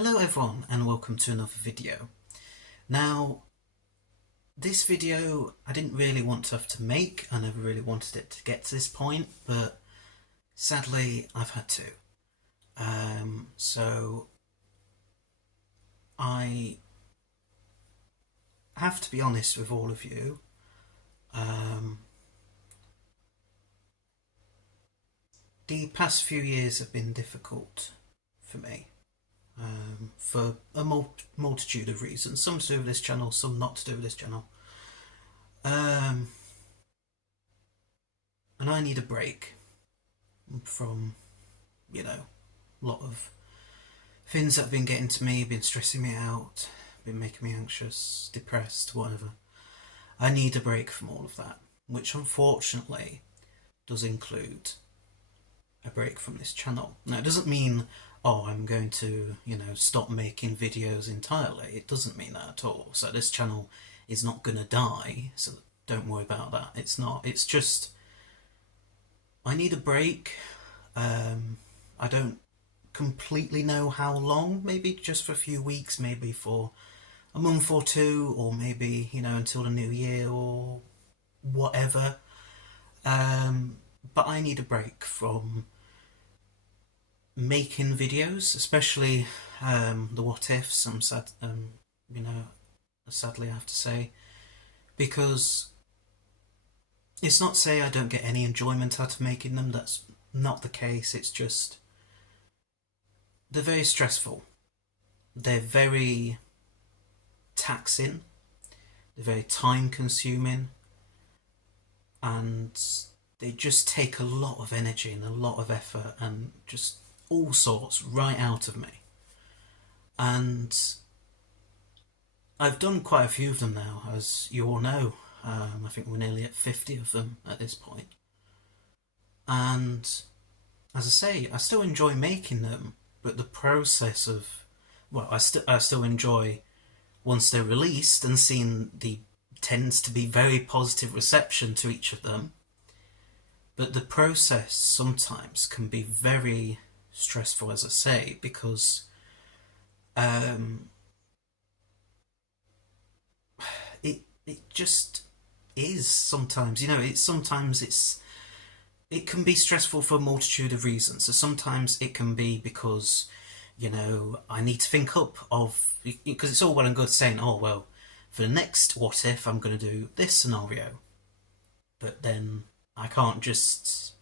Hello everyone and welcome to another video. Now, this video I didn't really want to have to make. I never really wanted it to get to this point, but sadly I've had to. So I have to be honest with all of you. The past few years have been difficult for me. For a multitude of reasons. Some to do with this channel, some not to do with this channel. And I need a break from, a lot of things that have been getting to me, been stressing me out, been making me anxious, depressed, whatever. I need a break from all of that, which unfortunately does include a break from this channel. Now, it doesn't mean, oh, I'm going to, stop making videos entirely. It doesn't mean that at all. So this channel is not going to die, so don't worry about that. It's not. It's just, I need a break. I don't completely know how long, maybe just for a few weeks, maybe for a month or two, or maybe, until the new year or whatever. But I need a break from making videos, especially the what ifs. I'm sad, sadly I have to say, because it's not to say I don't get any enjoyment out of making them. That's not the case. It's just they're very stressful. They're very taxing. They're very time consuming, and they just take a lot of energy and a lot of effort and just all sorts right out of me. And I've done quite a few of them now, as you all know. I think we're nearly at 50 of them at this point. And as I say, I still enjoy making them, but the process of, well, I still enjoy once they're released and seeing the tends to be very positive reception to each of them. But the process sometimes can be very stressful, as I say, because it just is sometimes. It can be stressful for a multitude of reasons. So sometimes it can be because I need to think up of, because it's all well and good saying, oh well, for the next what if I'm going to do this scenario, but then I can't just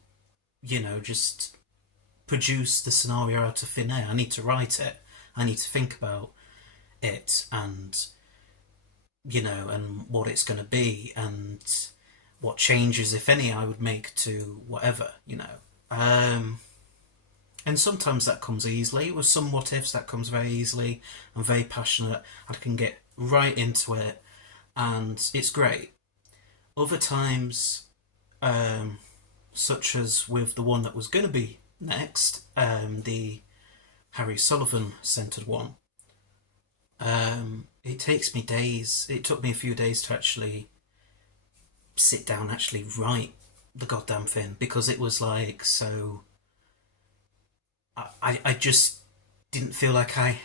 produce the scenario out of thin air. I need to write it. I need to think about it and and what it's going to be and what changes, if any, I would make to whatever. And sometimes that comes easily. With some what ifs, that comes very easily. I'm very passionate. I can get right into it, and it's great. Other times, such as with the one that was going to be next, the Harry Sullivan centered one, it takes me days. It took me a few days to actually sit down, actually write the goddamn thing, because it was like so. I just didn't feel like I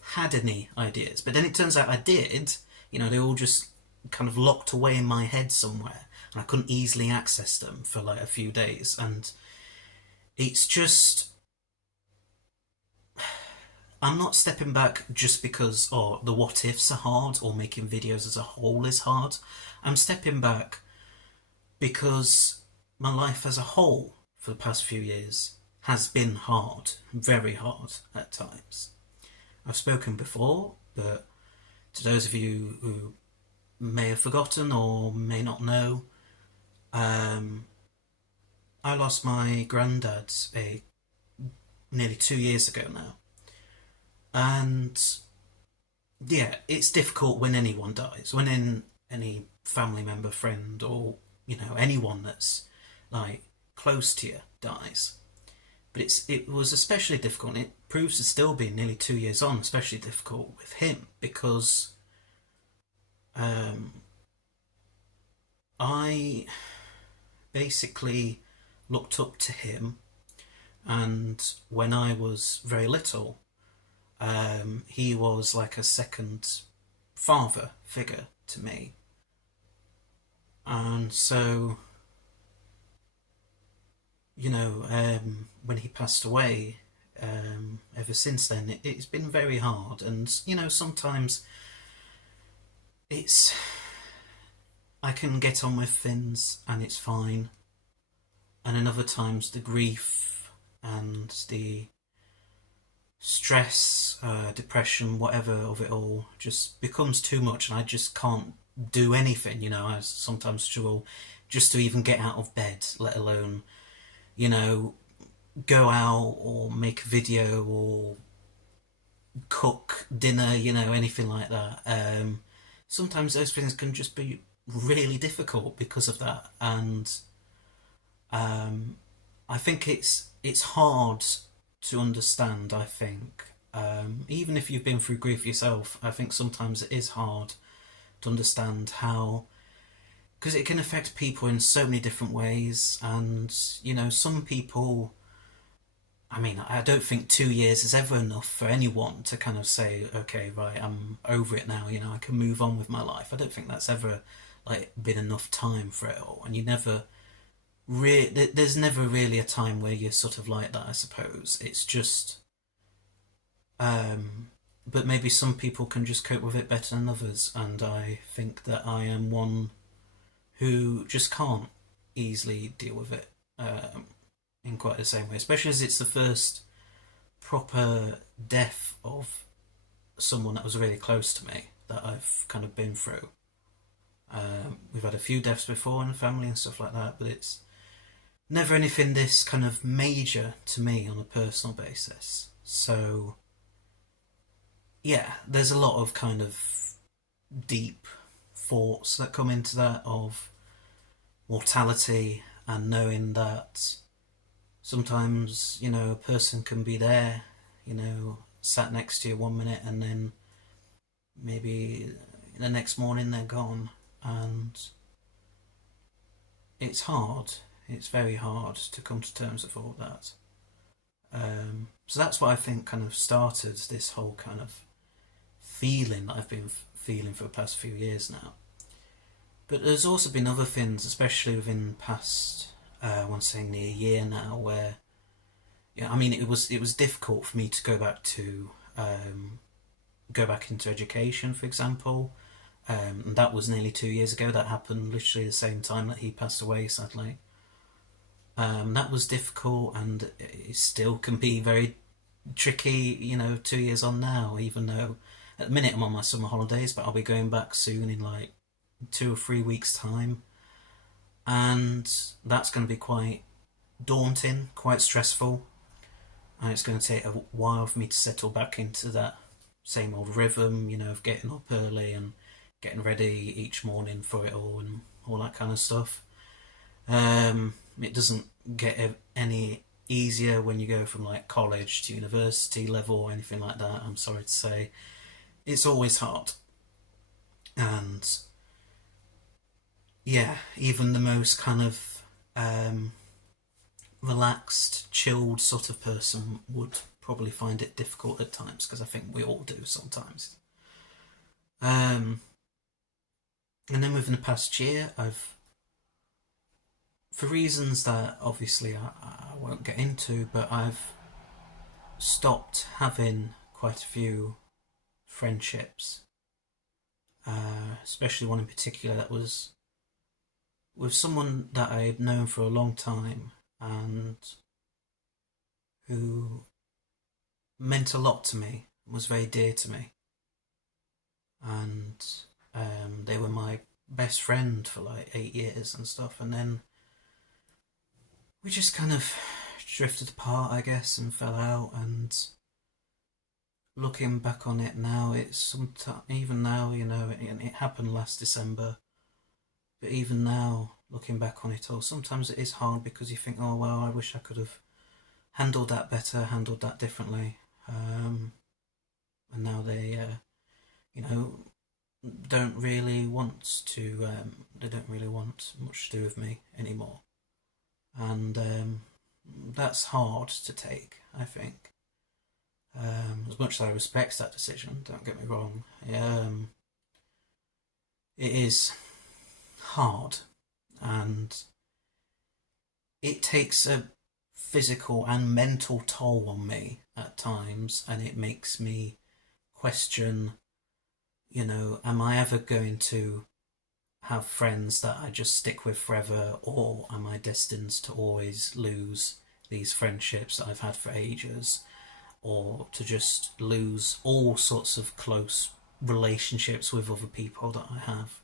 had any ideas, but then it turns out I did. They all just kind of locked away in my head somewhere, and I couldn't easily access them for like a few days. And it's just, I'm not stepping back just because the what ifs are hard or making videos as a whole is hard. I'm stepping back because my life as a whole for the past few years has been hard, very hard at times. I've spoken before, but to those of you who may have forgotten or may not know, I lost my granddad nearly 2 years ago now. And yeah, it's difficult when anyone dies, when any family member, friend, or anyone that's like close to you dies. But it was especially difficult, and it proves to still be nearly 2 years on, especially difficult with him, because I basically looked up to him, and when I was very little, He was like a second father figure to me. And so, when he passed away, ever since then, it's been very hard. And, sometimes it's, I can get on with things and it's fine. And then other times the grief and the stress, depression, whatever of it all just becomes too much, and I just can't do anything. I sometimes struggle just to even get out of bed, let alone, you know, go out or make a video or cook dinner, anything like that. Sometimes those things can just be really difficult because of that, and um, I think it's hard to understand. I think even if you've been through grief yourself, I think sometimes it is hard to understand how, because it can affect people in so many different ways, and some people. I mean, I don't think 2 years is ever enough for anyone to kind of say, okay, right, I'm over it now. I can move on with my life. I don't think that's ever like been enough time for it all, and you never there's never really a time where you're sort of like that, I suppose. It's just, um, but maybe some people can just cope with it better than others, and I think that I am one who just can't easily deal with it in quite the same way, especially as it's the first proper death of someone that was really close to me that I've kind of been through. We've had a few deaths before in the family and stuff like that, but it's never anything this kind of major to me on a personal basis. So, yeah, there's a lot of kind of deep thoughts that come into that of mortality and knowing that sometimes, a person can be there, sat next to you 1 minute and then maybe the next morning they're gone. And it's hard. It's very hard to come to terms with all that. So that's what I think kind of started this whole kind of feeling that I've been feeling for the past few years now. But there's also been other things, especially within the past, I want to say near a year now, where I mean, it was difficult for me to go back into education, for example. And that was nearly 2 years ago. That happened literally the same time that he passed away, sadly. That was difficult, and it still can be very tricky, 2 years on now, even though at the minute I'm on my summer holidays, but I'll be going back soon in like 2 or 3 weeks' time. And that's going to be quite daunting, quite stressful, and it's going to take a while for me to settle back into that same old rhythm, of getting up early and getting ready each morning for it all and all that kind of stuff. It doesn't get any easier when you go from like college to university level or anything like that. I'm sorry to say, it's always hard. And yeah, even the most kind of relaxed, chilled sort of person would probably find it difficult at times, because I think we all do sometimes. Um, and then within the past year, for reasons that obviously I won't get into, but I've stopped having quite a few friendships, especially one in particular that was with someone that I had known for a long time and who meant a lot to me, was very dear to me, and they were my best friend for like 8 years and stuff, and then we just kind of drifted apart, I guess, and fell out. And looking back on it now, it's sometimes, even now, it happened last December, but even now, looking back on it all, sometimes it is hard because you think, oh well, I wish I could have handled that better, handled that differently. And now they, you know, don't really want to. They don't really want much to do with me anymore, and that's hard to take, I think. As much as I respect that decision, don't get me wrong, it is hard, and it takes a physical and mental toll on me at times, and it makes me question, am I ever going to have friends that I just stick with forever, or am I destined to always lose these friendships that I've had for ages, or to just lose all sorts of close relationships with other people that I have?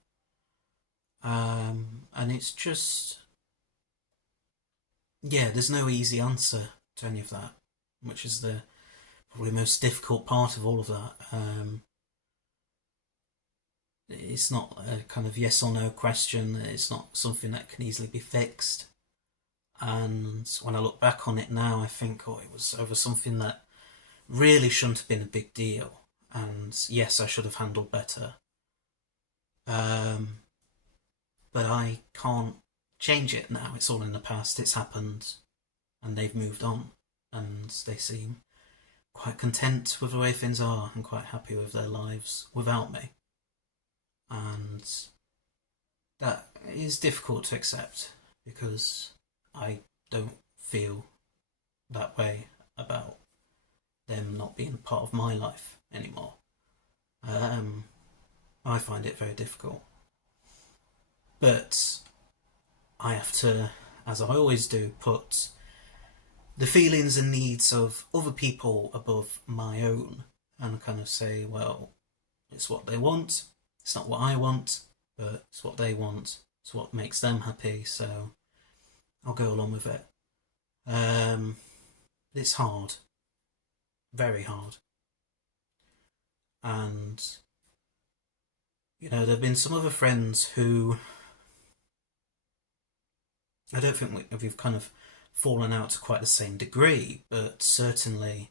And it's just, yeah, there's no easy answer to any of that, which is the probably most difficult part of all of that. It's not a kind of yes or no question. It's not something that can easily be fixed. And when I look back on it now, I think, oh, it was over something that really shouldn't have been a big deal. And yes, I should have handled better. But I can't change it now. It's all in the past. It's happened, and they've moved on, and they seem quite content with the way things are and quite happy with their lives without me. And that is difficult to accept because I don't feel that way about them not being part of my life anymore. I find it very difficult. But I have to, as I always do, put the feelings and needs of other people above my own and kind of say, well, it's what they want. It's not what I want, but it's what they want. It's what makes them happy, so I'll go along with it. It's hard. Very hard. And, there have been some other friends who I don't think we've kind of fallen out to quite the same degree, but certainly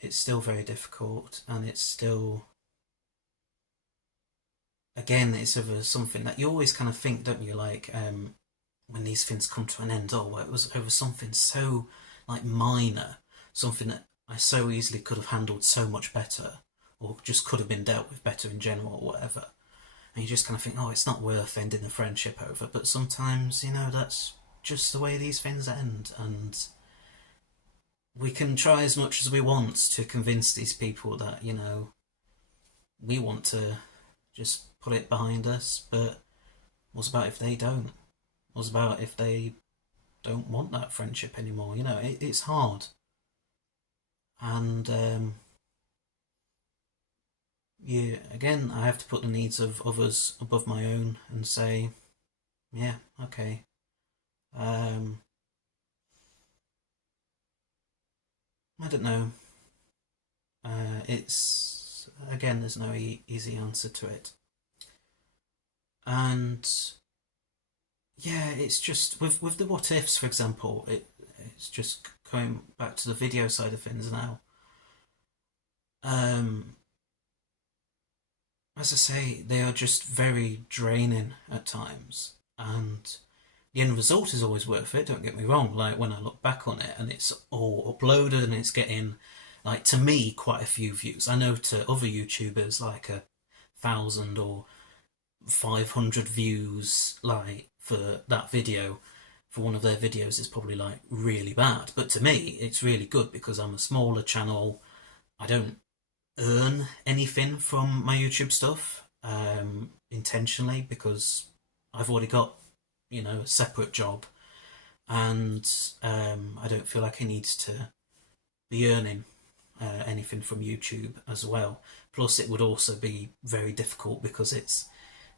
it's still very difficult, and it's still, again, it's over something that you always kind of think, don't you, like when these things come to an end, oh, well, it was over something so like minor, something that I so easily could have handled so much better, or just could have been dealt with better in general, or whatever. And you just kind of think, oh, it's not worth ending a friendship over. But sometimes, that's just the way these things end. And we can try as much as we want to convince these people that, we want to just put it behind us. But what's about if they don't? What's about if they don't want that friendship anymore? It's hard. And yeah, again, I have to put the needs of others above my own and say, yeah, okay. Um, I don't know. It's again, there's no easy answer to it, and yeah, it's just with the what ifs, for example. It's just going back to the video side of things now. Um, as I say, they are just very draining at times, and the end result is always worth it. Don't get me wrong. Like when I look back on it and it's all uploaded and it's getting, like, to me, quite a few views. I know to other YouTubers like 1,000 or 500 views, like for that video, for one of their videos, is probably like really bad. But to me, it's really good because I'm a smaller channel. I don't earn anything from my YouTube stuff intentionally because I've already got a separate job, and I don't feel like I need to be earning anything from YouTube as well. Plus, it would also be very difficult because it's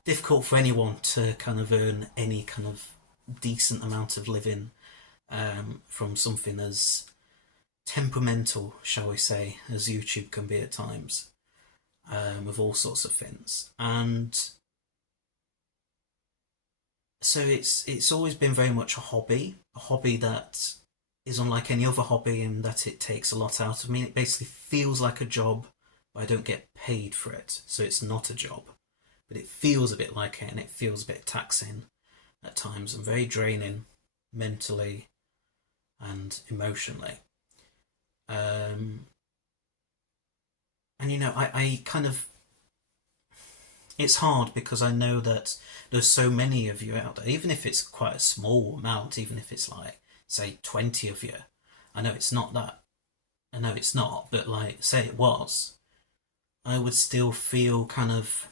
difficult for anyone to kind of earn any kind of decent amount of living from something as temperamental, shall we say, as YouTube can be at times, with all sorts of things. And so it's always been very much a hobby that is unlike any other hobby in that it takes a lot out of me. It basically feels like a job, but I don't get paid for it, so it's not a job. But it feels a bit like it, and it feels a bit taxing at times and very draining mentally and emotionally. Um, and you know, I kind of, it's hard because I know that there's so many of you out there, even if it's quite a small amount, even if it's like, say, 20 of you. I know it's not that. I know it's not, but like, say it was, I would still feel kind of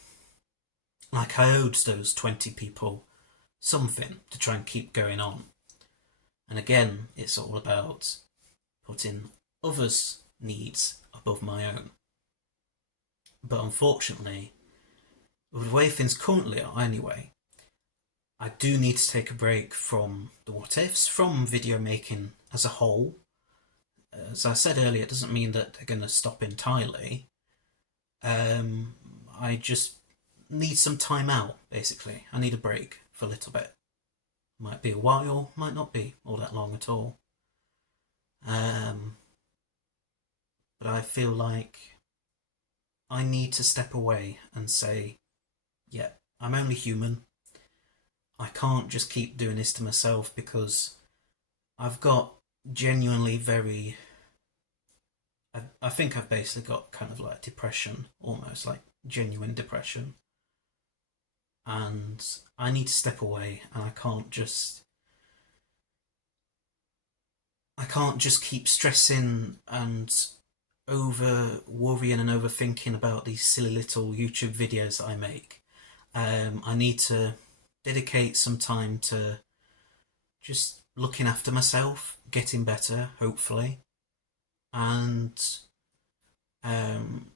like I owed those 20 people something to try and keep going on. And again, it's all about putting others' needs above my own. But unfortunately, with the way things currently are anyway, I do need to take a break from the what ifs, from video making as a whole. As I said earlier, it doesn't mean that they're going to stop entirely. I just need some time out, basically. I need a break for a little bit. Might be a while, might not be all that long at all. But I feel like I need to step away and say, yeah, I'm only human. I can't just keep doing this to myself because I've got genuinely very. I think I've basically got kind of like depression, almost like genuine depression. And I need to step away and I can't just keep stressing and over worrying and overthinking about these silly little YouTube videos that I make. I need to dedicate some time to just looking after myself, getting better, hopefully. And, um,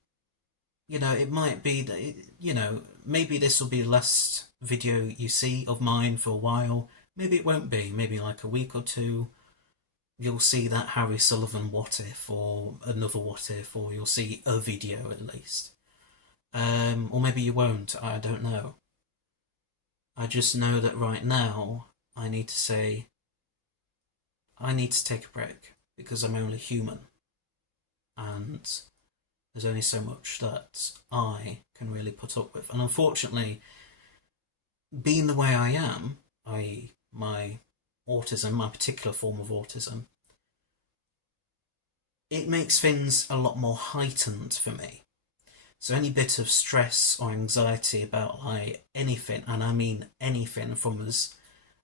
you know, it might be that, you know, maybe this will be the last video you see of mine for a while. Maybe it won't be. Maybe like a week or two, you'll see that Harry Sullivan what if, or another what if, or you'll see a video at least. Or maybe you won't. I don't know. I just know that right now I need to say I need to take a break because I'm only human, and there's only so much that I can really put up with. And unfortunately, being the way I am, i.e., my autism, my particular form of autism, it makes things a lot more heightened for me. So any bit of stress or anxiety about like anything, and I mean anything from as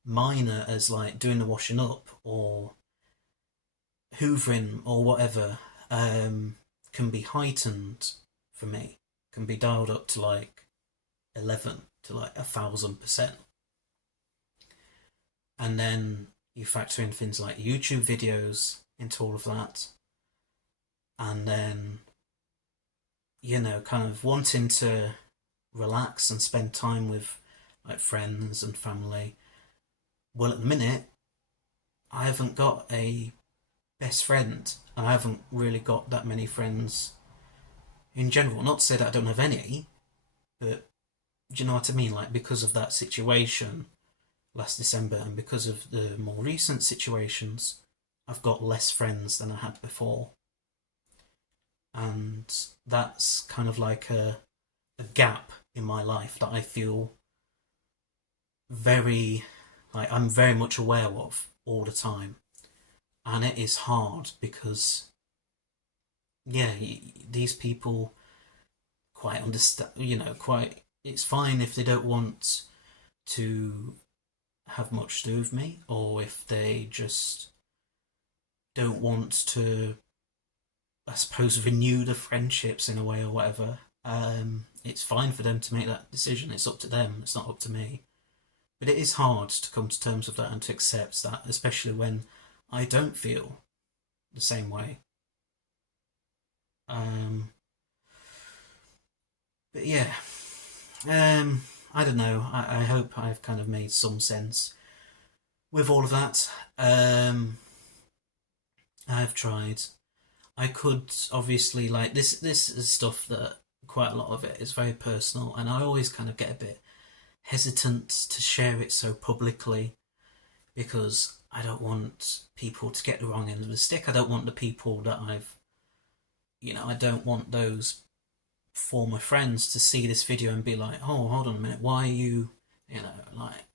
minor as like doing the washing up or hoovering or whatever, can be heightened for me, can be dialed up to like 11 to like 1,000%. And then you factor in things like YouTube videos into all of that, and then, you know, kind of wanting to relax and spend time with like friends and family. Well, at the minute, I haven't got a best friend, and I haven't really got that many friends in general. Not to say that I don't have any, but do you know what I mean? Like, because of that situation last December, and because of the more recent situations, I've got less friends than I had before. And that's kind of like a gap in my life that I feel very, like, I'm very much aware of all the time. And it is hard because, yeah, these people quite understand, you know, quite, it's fine if they don't want to have much to do with me, or if they just don't want to, I suppose, renew the friendships in a way or whatever. It's fine for them to make that decision. It's up to them. It's not up to me. But it is hard to come to terms with that and to accept that, especially when I don't feel the same way. Um, but yeah, I don't know. I hope I've kind of made some sense with all of that. I've tried. I could obviously, like, this is stuff that quite a lot of it is very personal, and I always kind of get a bit hesitant to share it so publicly because I don't want people to get the wrong end of the stick. I don't want the people that I don't want those former friends to see this video and be like, oh, hold on a minute, why are you, like,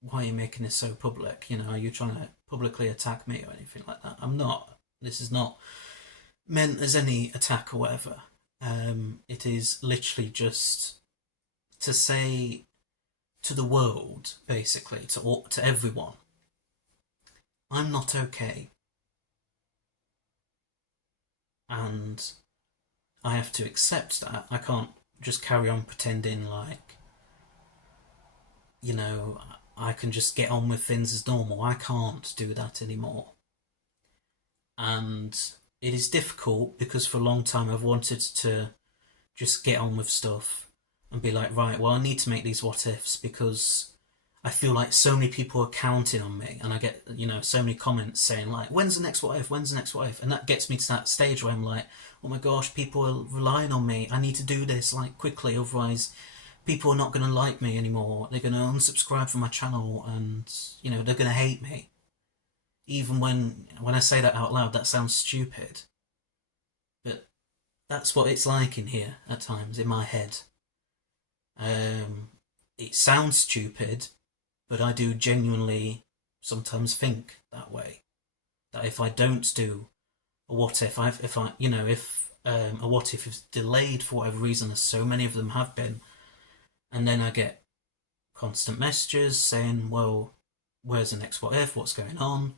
why are you making this so public? Are you trying to publicly attack me or anything like that? I'm not. This is not meant as any attack or whatever. It is literally just to say to the world, basically, to everyone, I'm not okay. And I have to accept that. I can't just carry on pretending like, you know, I can just get on with things as normal. I can't do that anymore. And it is difficult because for a long time I've wanted to just get on with stuff and be like, right, well, I need to make these what ifs because I feel like so many people are counting on me, and I get, so many comments saying like, when's the next what if, when's the next what if, and that gets me to that stage where I'm like, oh my gosh, people are relying on me, I need to do this like quickly, otherwise people are not going to like me anymore, they're going to unsubscribe from my channel, and they're going to hate me. Even when I say that out loud, that sounds stupid, but that's what it's like in here at times in my head. It sounds stupid, but I do genuinely sometimes think that way. That if I don't do a what if, if a what if is delayed for whatever reason, as so many of them have been, and then I get constant messages saying, well, where's the next what if, what's going on?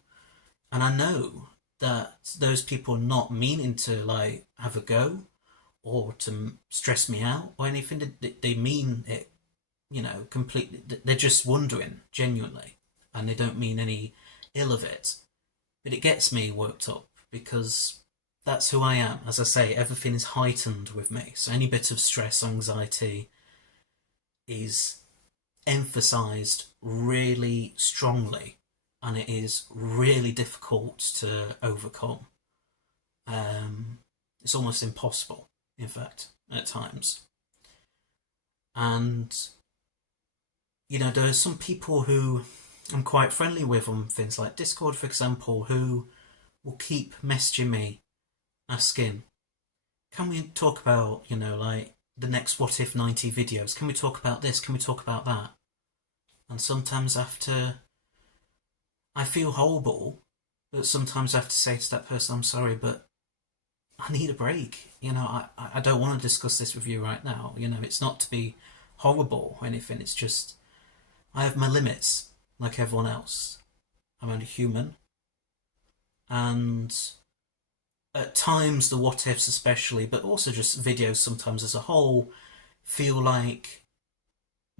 And I know that those people are not meaning to like have a go or to stress me out or anything. They mean it, completely. They're just wondering, genuinely, and they don't mean any ill of it. But it gets me worked up because that's who I am. As I say, everything is heightened with me. So any bit of stress, anxiety is emphasized really strongly, and it is really difficult to overcome. It's almost impossible, in fact, at times. And there are some people who I'm quite friendly with on things like Discord, for example, who will keep messaging me asking, can we talk about, like the next What If 90 videos? Can we talk about this? Can we talk about that? And sometimes after, I feel horrible, but sometimes I have to say to that person, I'm sorry, but I need a break. I don't want to discuss this with you right now. It's not to be horrible or anything. It's just, I have my limits, like everyone else. I'm only human. And at times, the what ifs especially, but also just videos sometimes as a whole, feel like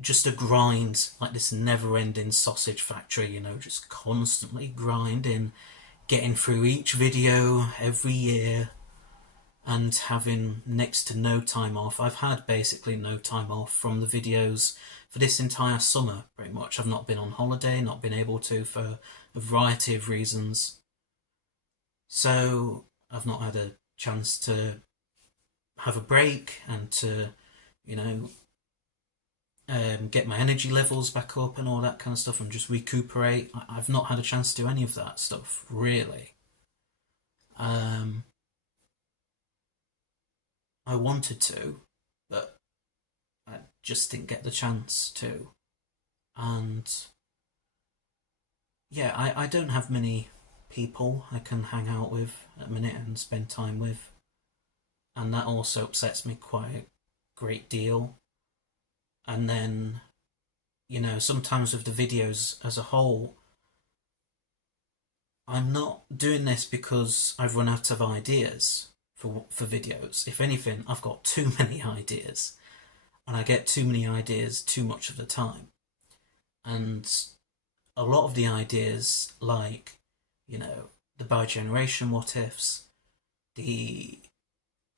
just a grind, like this never-ending sausage factory, just constantly grinding, getting through each video every year, and having next to no time off. I've had basically no time off from the videos for this entire summer, pretty much. I've not been on holiday, not been able to for a variety of reasons. So I've not had a chance to have a break and to, get my energy levels back up and all that kind of stuff and just recuperate. I've not had a chance to do any of that stuff, really. I wanted to, but I just didn't get the chance to. And yeah, I don't have many people I can hang out with at the minute and spend time with. And that also upsets me quite a great deal. And then, sometimes with the videos as a whole, I'm not doing this because I've run out of ideas for videos. If anything, I've got too many ideas, and I get too many ideas too much of the time. And a lot of the ideas, like, the bi-generation what ifs, the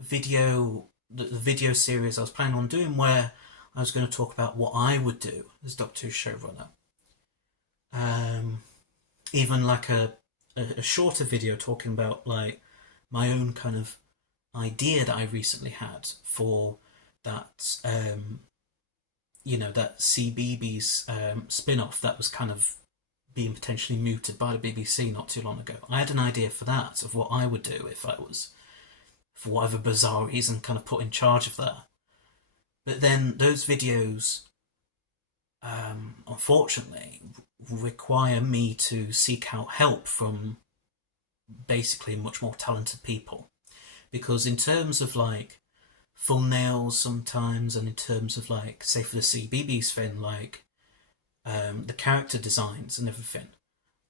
video series I was planning on doing where I was going to talk about what I would do as Doctor Who showrunner. Even like a shorter video talking about like my own kind of idea that I recently had for that, that CBeebies spin-off that was kind of being potentially mooted by the BBC not too long ago. I had an idea for that, of what I would do if I was, for whatever bizarre reason, kind of put in charge of that. But then those videos, unfortunately, require me to seek out help from basically much more talented people. because in terms of like thumbnails sometimes, and in terms of like, say for the CBeebies thing, like the character designs and everything,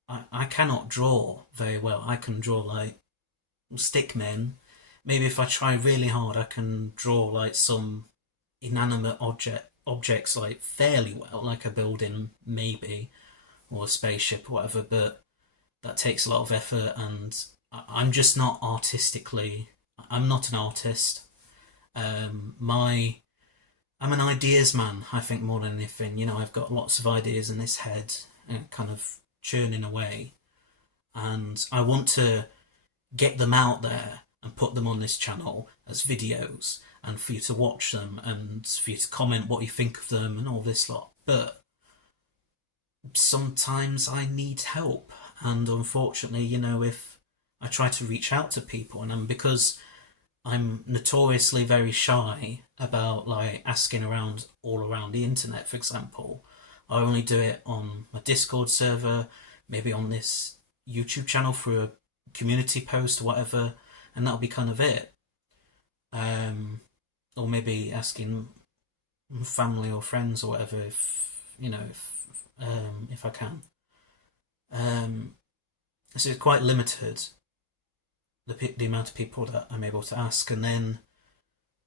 I cannot draw very well. I can draw like stick men. Maybe if I try really hard, I can draw like some inanimate objects like fairly well, like a building maybe, or a spaceship or whatever. But that takes a lot of effort, and I'm just not artistically. I'm not an artist. My I'm an ideas man, I think, more than anything. You know, I've got lots of ideas in this head, kind of churning away, and I want to get them out there and put them on this channel as videos, and for you to watch them, and for you to comment what you think of them and all this lot. But sometimes I need help, and unfortunately, you know, if I try to reach out to people, and because I'm notoriously very shy about like asking around all around the internet, for example, I only do it on my Discord server, maybe on this YouTube channel for a community post or whatever, and that'll be kind of it. Or maybe asking family or friends or whatever, if you know, if I can. So it's quite limited, the amount of people that I'm able to ask, and then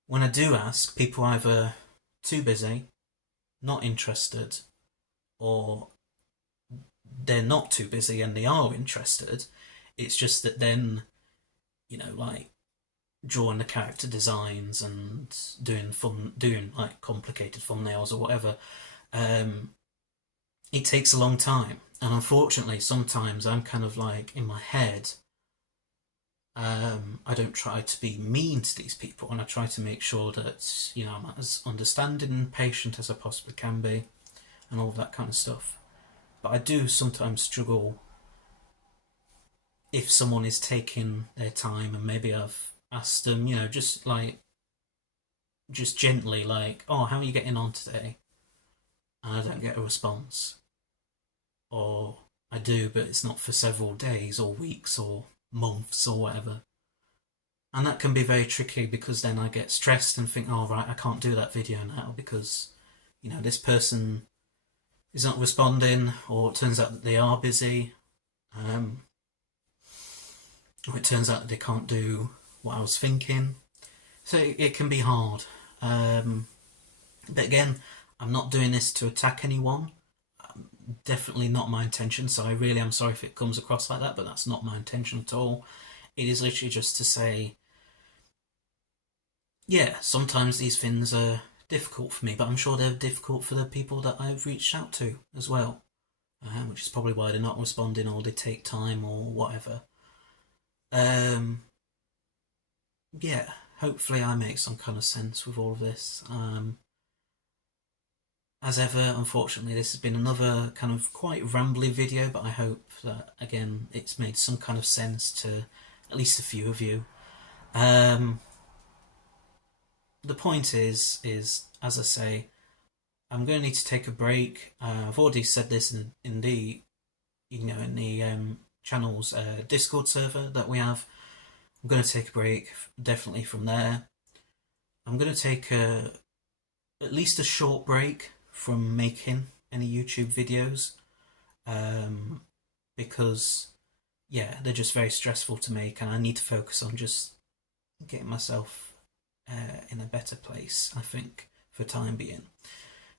when I do ask, people are either too busy, not interested, or they're not too busy and they are interested. It's just that then, you know, like drawing the character designs and doing like complicated thumbnails or whatever, it takes a long time. And unfortunately, sometimes I'm kind of like in my head, I don't try to be mean to these people, and I try to make sure that, you know, I'm as understanding and patient as I possibly can be, and all that kind of stuff. But I do sometimes struggle if someone is taking their time, and maybe I've asked them, you know, just gently, like, oh, how are you getting on today? And I don't get a response. Or I do, but it's not for several days or weeks or months or whatever. And that can be very tricky, because then I get stressed and think, oh, right, I can't do that video now because, you know, this person is not responding, or it turns out that they are busy, or it turns out that they can't do what I was thinking. So it can be hard. But again, I'm not doing this to attack anyone. Definitely not my intention, so I really am sorry if it comes across like that, but that's not my intention at all. It is literally just to say, yeah, sometimes these things are difficult for me, but I'm sure they're difficult for the people that I've reached out to as well, which is probably why they're not responding, or they take time or whatever. Yeah, hopefully I make some kind of sense with all of this. As ever, unfortunately, this has been another kind of quite rambly video, but I hope that, again, it's made some kind of sense to at least a few of you. The point is, as I say, I'm going to need to take a break. I've already said this in the channel's Discord server that we have. I'm going to take a break, definitely, from there. I'm going to take at least a short break from making any YouTube videos, because, yeah, they're just very stressful to make, and I need to focus on just getting myself in a better place, I think, for the time being.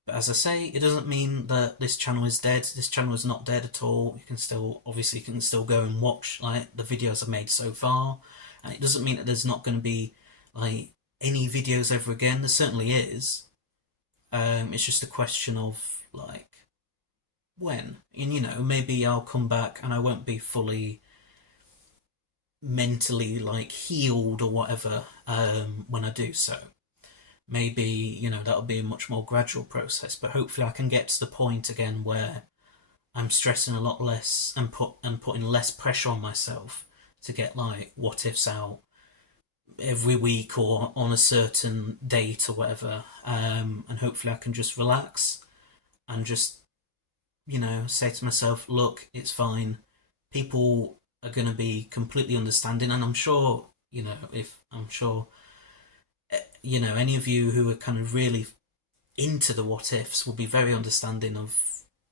But as I say, it doesn't mean that this channel is dead. This channel is not dead at all. You can still go and watch like the videos I've made so far, and it doesn't mean that there's not going to be like any videos ever again. There certainly is. It's just a question of like when, and you know, maybe I'll come back and I won't be fully mentally like healed or whatever when I do so. Maybe, you know, that'll be a much more gradual process, but hopefully I can get to the point again where I'm stressing a lot less and putting less pressure on myself to get like what ifs out every week or on a certain date or whatever, and hopefully I can just relax and just, you know, say to myself, look, it's fine, people are going to be completely understanding, and I'm sure, You know, if I'm sure, you know, any of you who are kind of really into the what ifs will be very understanding of,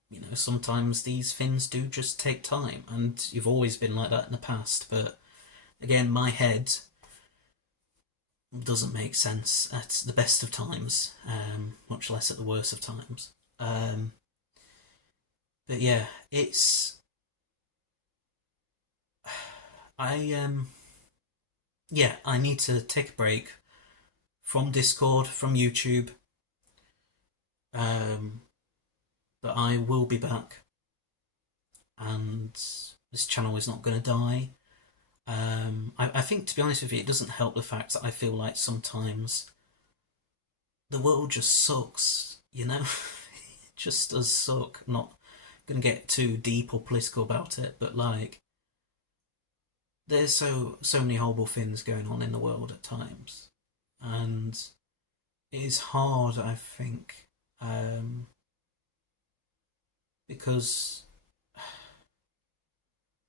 you know, sometimes these things do just take time, and you've always been like that in the past. But again, my head doesn't make sense at the best of times, much less at the worst of times. But yeah, it's yeah, I need to take a break from Discord, from YouTube. But I will be back, and this channel is not going to die. I think, to be honest with you, it doesn't help the fact that I feel like sometimes the world just sucks, you know? It just does suck. I'm not going to get too deep or political about it, but like, there's so many horrible things going on in the world at times, and it is hard, I think, because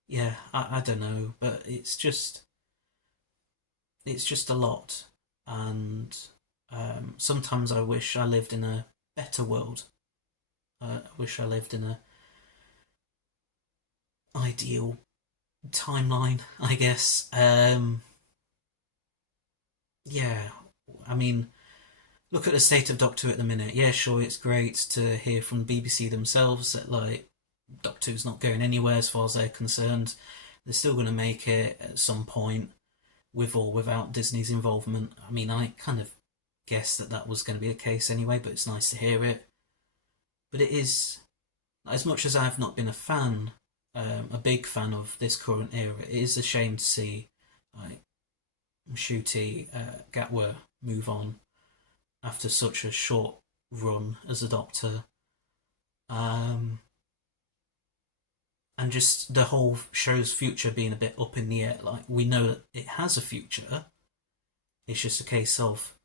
yeah, I don't know, but it's just a lot, and sometimes I wish I lived in a better world. I wish I lived in a ideal timeline, I guess. Yeah, I mean, look at the state of Doctor Who at the minute. Yeah, sure, it's great to hear from the BBC themselves that like Doctor Who's not going anywhere as far as they're concerned. They're still going to make it at some point, with or without Disney's involvement. I mean, I kind of guessed that that was going to be the case anyway, but it's nice to hear it. But it is, as much as I've not been a big fan of this current era, it is a shame to see like Ncuti Gatwa move on after such a short run as a Doctor. And just the whole show's future being a bit up in the air. Like, we know that it has a future. It's just a case of,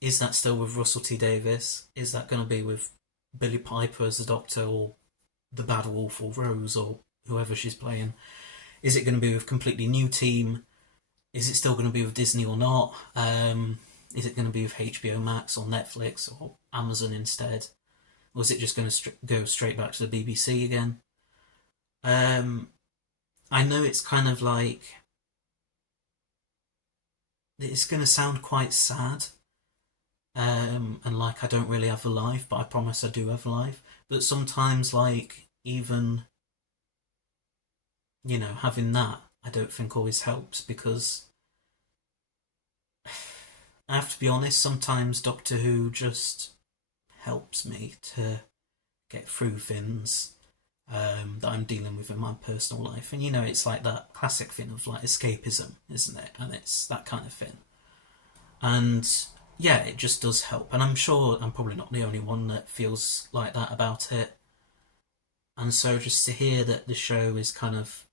is that still with Russell T Davies? Is that going to be with Billie Piper as the Doctor, or the Bad Wolf, or Rose, or whoever she's playing? Is it going to be with a completely new team? Is it still going to be with Disney or not? Is it going to be with HBO Max or Netflix or Amazon instead? Or is it just going to go straight back to the BBC again? I know it's kind of like, it's going to sound quite sad, and like I don't really have a life, but I promise I do have a life. But sometimes, like, even, you know, having that, I don't think always helps, because I have to be honest, sometimes Doctor Who just helps me to get through things that I'm dealing with in my personal life. And you know, it's like that classic thing of like escapism, isn't it? And it's that kind of thing. And yeah, it just does help. And I'm sure I'm probably not the only one that feels like that about it. And so just to hear that the show is kind of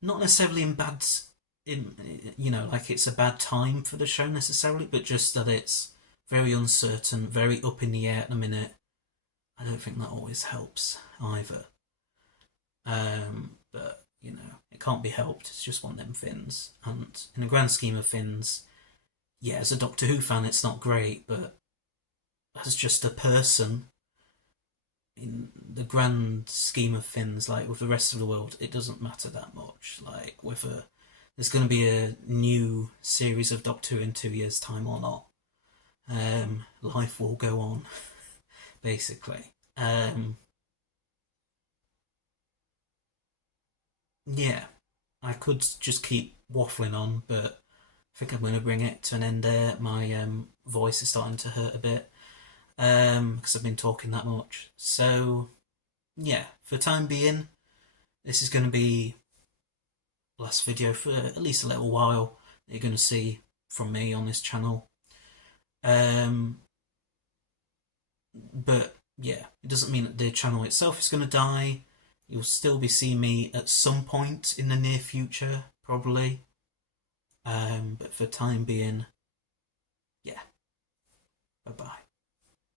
not necessarily you know, like it's a bad time for the show necessarily, but just that it's very uncertain, very up in the air at the minute, I don't think that always helps either. But, you know, it can't be helped. It's just one of them things. And in the grand scheme of things, yeah, as a Doctor Who fan, it's not great, but as just a person, in the grand scheme of things, like with the rest of the world, it doesn't matter that much. Like, whether there's going to be a new series of Doctor Who in 2 years' time or not, life will go on, basically. Yeah, I could just keep waffling on, but I think I'm going to bring it to an end there. My voice is starting to hurt a bit, because I've been talking that much. So, yeah, for the time being, this is going to be the last video for at least a little while that you're going to see from me on this channel. But yeah, it doesn't mean that the channel itself is going to die. You'll still be seeing me at some point in the near future, probably. But for the time being, yeah, bye-bye.